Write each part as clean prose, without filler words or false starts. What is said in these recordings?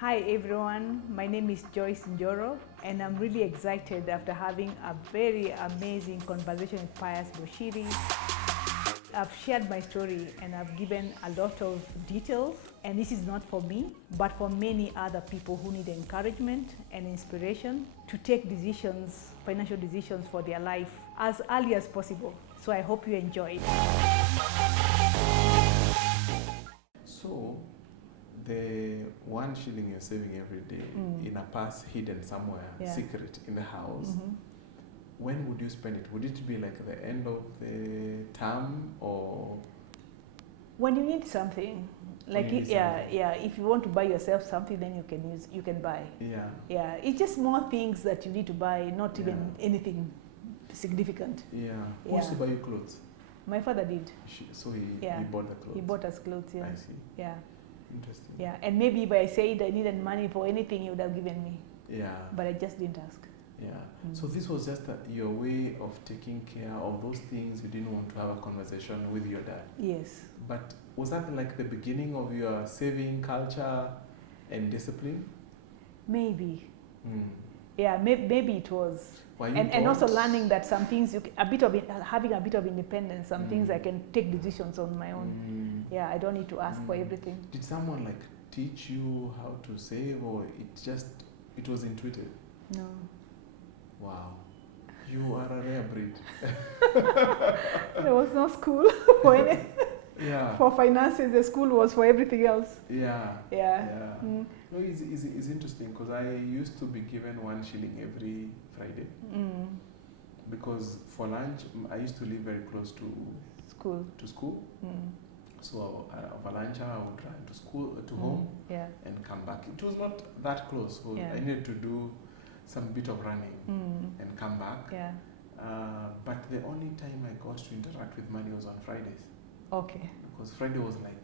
Hi everyone, my name is Joyce Njoro and I'm really excited after having a very amazing conversation with Pius Boshiri. I've shared my story and I've given a lot of details, and this is not for me, but for many other people who need encouragement and inspiration to take decisions, financial decisions for their life as early as possible. So I hope you enjoy it. So, the 1 shilling you're saving every day in a purse hidden somewhere, secret in the house, when would you spend it? Would it be like the end of the term or? When you need something, like if you want to buy yourself something, then you can buy. Yeah, it's just small things that you need to buy, not even anything significant. Who used to buy you clothes? My father did. So he bought the clothes? He bought us clothes, yeah. I see. Yeah. Interesting. Yeah, and maybe if I said I needed money for anything, he would have given me. Yeah. But I just didn't ask. Yeah. So this was just your way of taking care of those things you didn't want to have a conversation with your dad? Yes. But was that like the beginning of your saving culture and discipline? Maybe. Yeah, maybe it was. And also learning that some things, having a bit of independence, some things I can take decisions on my own. Yeah, I don't need to ask for everything. Did someone like teach you how to save, or it was intuitive? No. Wow. You are a rare breed. There was no school for for finances. The school was for everything else. Yeah. No, it's interesting because I used to be given 1 shilling every Friday. Because for lunch, I used to live very close to school. So for lunch, I would drive to school, to home, and come back. It was not that close, so I needed to do some bit of running and come back. But the only time I got to interact with money was on Fridays. Okay. Because Friday was like,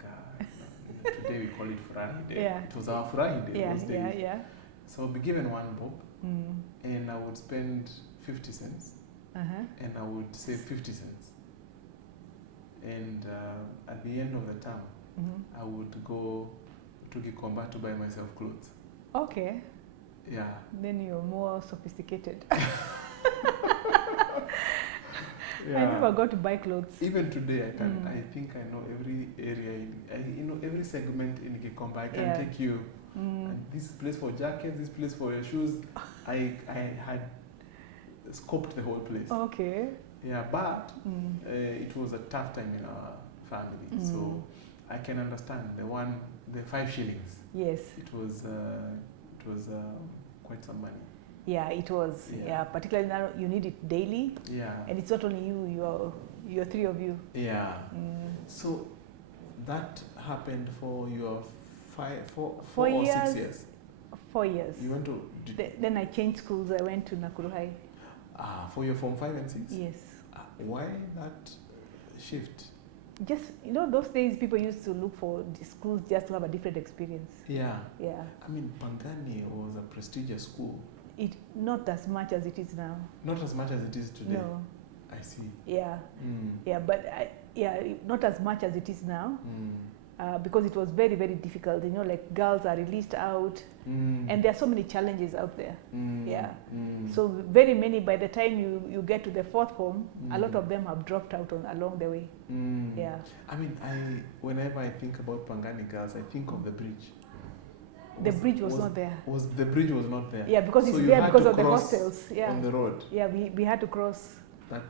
today we call it Furahi Day. It was our Furahi Day those days. So I'll be given 1 bob, and I would spend 50 cents, and I would save 50 cents. And at the end of the term, I would go to Gikomba to buy myself clothes. Okay. Yeah. Then you're more sophisticated. I never got to buy clothes. Even today, I think I know every area, every segment in Gikomba. I can take you. And this place for jackets, this place for your shoes. I had scoped the whole place. Okay. Yeah, but it was a tough time in our family, so I can understand the 5 shillings. Yes. It was quite some money. Yeah, it was. Yeah, particularly now you need it daily. Yeah. And it's not only you, you're 3 of you. Yeah. So that happened for your 4 or 6 years? 4 years. You went to... Then I changed schools. I went to Nakuru High. For your Form 5 and 6? Yes. Why that shift? Just, those days people used to look for the schools just to have a different experience. Yeah. Yeah. I mean, Pangani was a prestigious school. Not as much as it is now. Not as much as it is today? No. I see. Yeah. Yeah, but not as much as it is now. Because it was very, very difficult. Like girls are released out, and there are so many challenges out there. So very many, by the time you get to the 4th form, a lot of them have dropped out along the way. Yeah. I mean, whenever I think about Pangani girls, I think of the bridge. The bridge was not there. The bridge was not there? Yeah, because it's there because of the hostels. Yeah. On the road. Yeah, we had to cross. That.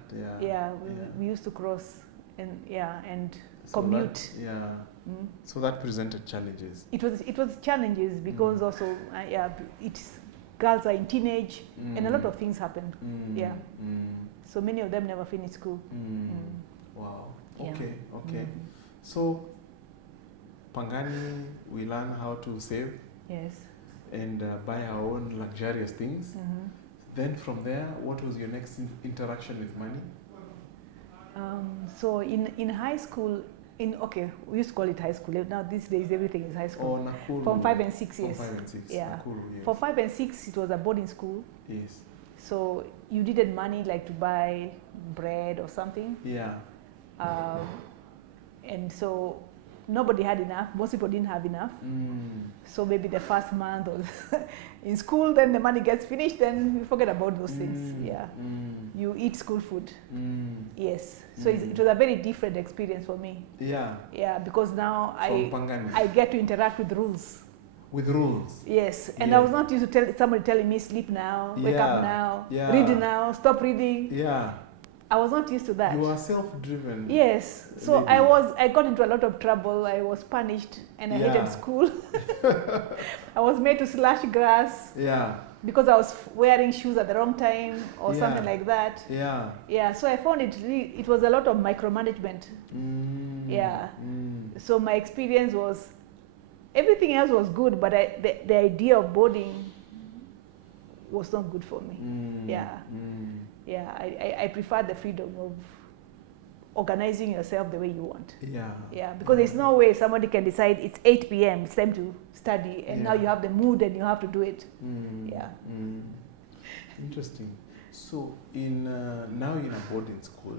We used to cross and commute. So that presented challenges. It was challenges because also girls are in teenage and a lot of things happened. So many of them never finished school. Wow. Okay. So Pangani, we learn how to save. Yes. And buy our own luxurious things. Then from there, what was your next interaction with money? So in high school, we used to call it high school. Now these days everything is high school. Nakuru. From 5 and 6 years. From 5 and 6. Yeah. Nakuru, yes. For 5 and 6, it was a boarding school. Yes. So you needed money like to buy bread or something. Yeah. And so nobody had enough. Most people didn't have enough. So maybe the first month or in school, then the money gets finished, then you forget about those things. Yeah. You eat school food. Yes. So it was a very different experience for me. Yeah. Yeah, because now From I get to interact with rules. With rules. Yes. And I was not used to somebody telling me sleep now, wake up now, read now, stop reading. Yeah. I was not used to that. You are self-driven. Yes. So lady. I got into a lot of trouble. I was punished and I hated school. I was made to slash grass. Yeah. Because I was wearing shoes at the wrong time or something like that. Yeah. Yeah. So I found it was a lot of micromanagement. Yeah. So my experience was, everything else was good, but the idea of boarding was not good for me. Yeah. Yeah, I prefer the freedom of organizing yourself the way you want. Yeah. Yeah, because there's no way somebody can decide it's 8 p.m., it's time to study, and now you have the mood and you have to do it. Yeah. Interesting. So now in a boarding school,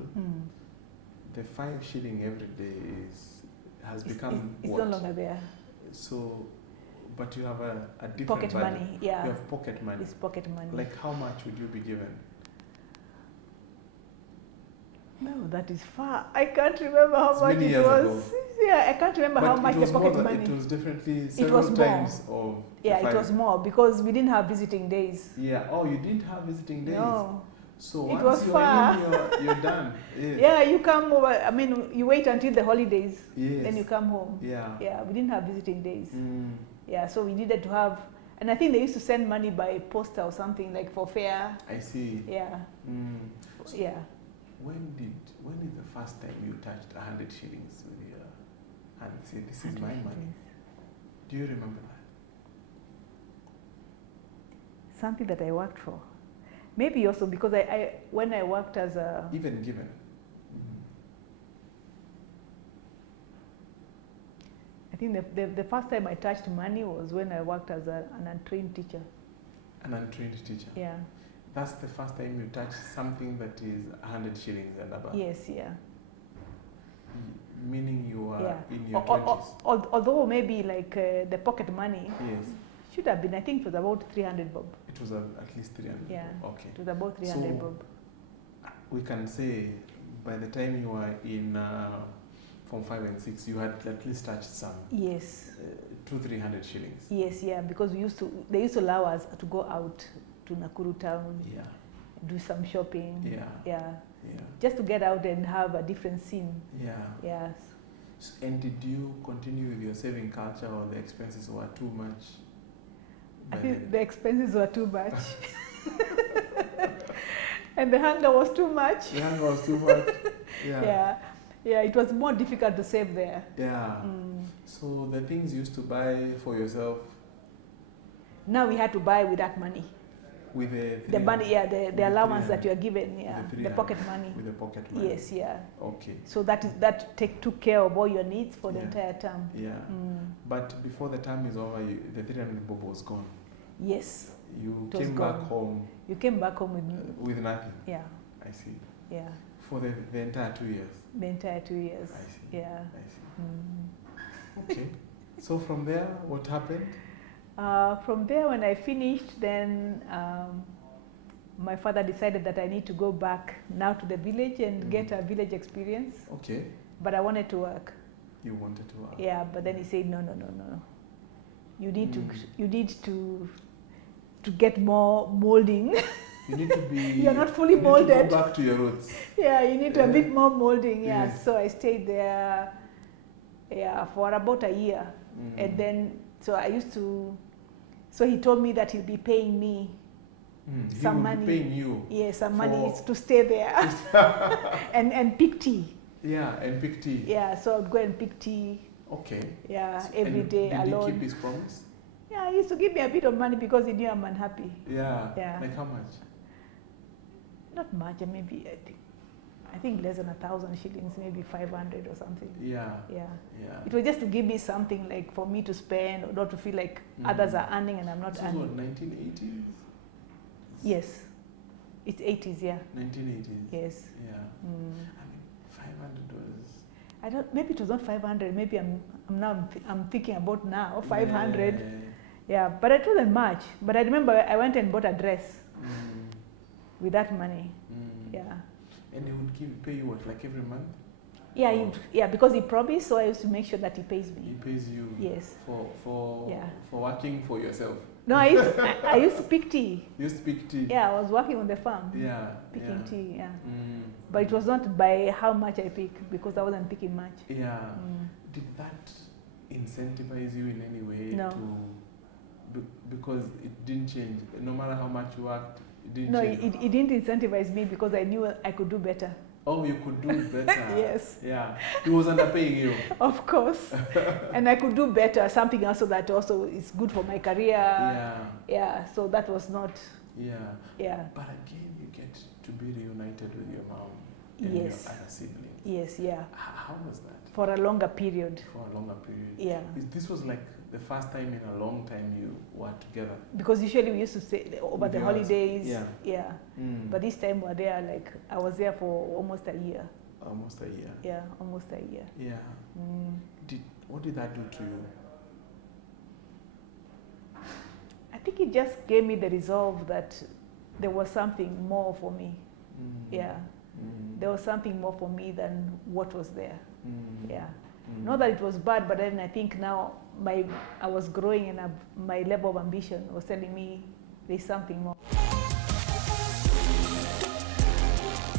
the 5 shilling every day has become it's what? no longer there. So, but you have a different pocket value. Money. Yeah. You have pocket money. It's pocket money. Like how much would you be given? No, that is far. I can't remember how much it was. Ago. Yeah, I can't remember how much the pocket money. It was definitely several times of. Yeah, it was more because we didn't have visiting days. Yeah. Oh, you didn't have visiting days. No. So once you're in, you're done. Yes. Yeah, you come over. I mean, you wait until the holidays. Yes. Then you come home. Yeah. Yeah, we didn't have visiting days. Yeah, so we needed to have, and I think they used to send money by posta or something like for fare. I see. Yeah. So yeah. When is the first time you touched 100 shillings with your hand and said, "This is my money"? Do you remember that? Something that I worked for. Maybe also because when I worked as a... Even given? I think the first time I touched money was when I worked as an untrained teacher. An untrained teacher? Yeah. That's the first time you touched something that is 100 shillings and above? Yes, yeah. Meaning you are in your 20s? Although maybe like the pocket money... Yes. Should have been, I think it was about 300 bob. It was at least 300? Yeah. Okay. It was about 300 bob. We can say by the time you were in Form 5 and 6, you had at least touched some. Yes. 200-300 shillings. Yes, yeah, because they used to allow us to go out to Nakuru town. Yeah. Do some shopping. Yeah. Yeah. Yeah. Just to get out and have a different scene. Yeah. Yes. And did you continue with your saving culture, or the expenses were too much? I think the expenses were too much. And the hunger was too much. The hunger was too much. Yeah. Yeah. Yeah, it was more difficult to save there. Yeah. So the things you used to buy for yourself? Now we had to buy with that money. With the money, yeah, the allowance that you are given, yeah, the pocket money. With the pocket money. Yes, yeah. Okay. So that took care of all your needs for the entire term. Yeah. But before the term is over, the 300 bob was gone. Yes. You came back home. You came back home with nothing. Yeah. I see. Yeah. For the entire 2 years. The entire 2 years. I see. Yeah. I see. Okay. So from there, what happened? From there, when I finished, then my father decided that I need to go back now to the village and get a village experience. Okay. But I wanted to work. You wanted to work? Yeah, but then he said, no. You need to get more molding. You need to be... You're not fully molded. To go back to your roots. Yeah, you need to a bit more molding. Yeah. Yes. So I stayed there for about a year. And then, so he told me that he'll be paying me some money. Be paying you? Yeah, some money to stay there and pick tea. Yeah, and pick tea. Yeah, so I'd go and pick tea. Okay. Yeah, every day alone. Did he keep his promise? Yeah, he used to give me a bit of money because he knew I'm unhappy. Yeah. Yeah. Like how much? Not much, maybe I think less than 1,000 shillings, maybe 500 or something. Yeah. Yeah. Yeah. It was just to give me something like for me to spend, or not to feel like others are earning and I'm not earning. This was what, 1980s? Yes. It's 80s, yeah. 1980s? Yes. Yeah. I mean, 500 was... I don't. Maybe it was not 500. Maybe I'm thinking about now 500. Yeah, but it wasn't much. But I remember I went and bought a dress with that money. Yeah. And he would pay you what, like every month? Yeah, because he promised, so I used to make sure that he pays me. He pays you. Yes. For working for yourself. No, I used to pick tea. You used to pick tea? Yeah, I was working on the farm. Yeah. Picking tea, yeah. But it was not by how much I pick, because I wasn't picking much. Yeah. Did that incentivize you in any way? No. Because it didn't change. No matter how much you worked, it didn't change. No, it didn't incentivize me because I knew I could do better. Oh, you could do better. Yes. Yeah. He was underpaying you. Of course. And I could do better, something else that also is good for my career. Yeah. Yeah, so that was not... Yeah. Yeah. But again, you get to be reunited with your mom and your other siblings. Yes, yeah. How was that? For a longer period. For a longer period. Yeah. This was like the first time in a long time you were together. Because usually we used to stay over the holidays. Yeah. Yeah. But this time we were there, like, I was there for almost a year. Almost a year. Yeah, almost a year. Yeah. What did that do to you? I think it just gave me the resolve that there was something more for me. Yeah. There was something more for me than what was there. Yeah. Not that it was bad, but then I think now I was growing and my level of ambition was telling me there's something more.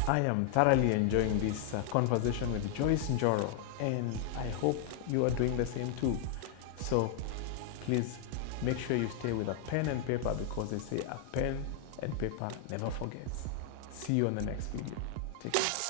I am thoroughly enjoying this conversation with Joyce Njoro, and I hope you are doing the same too. So please make sure you stay with a pen and paper, because they say a pen and paper never forgets. See you on the next video. Take care.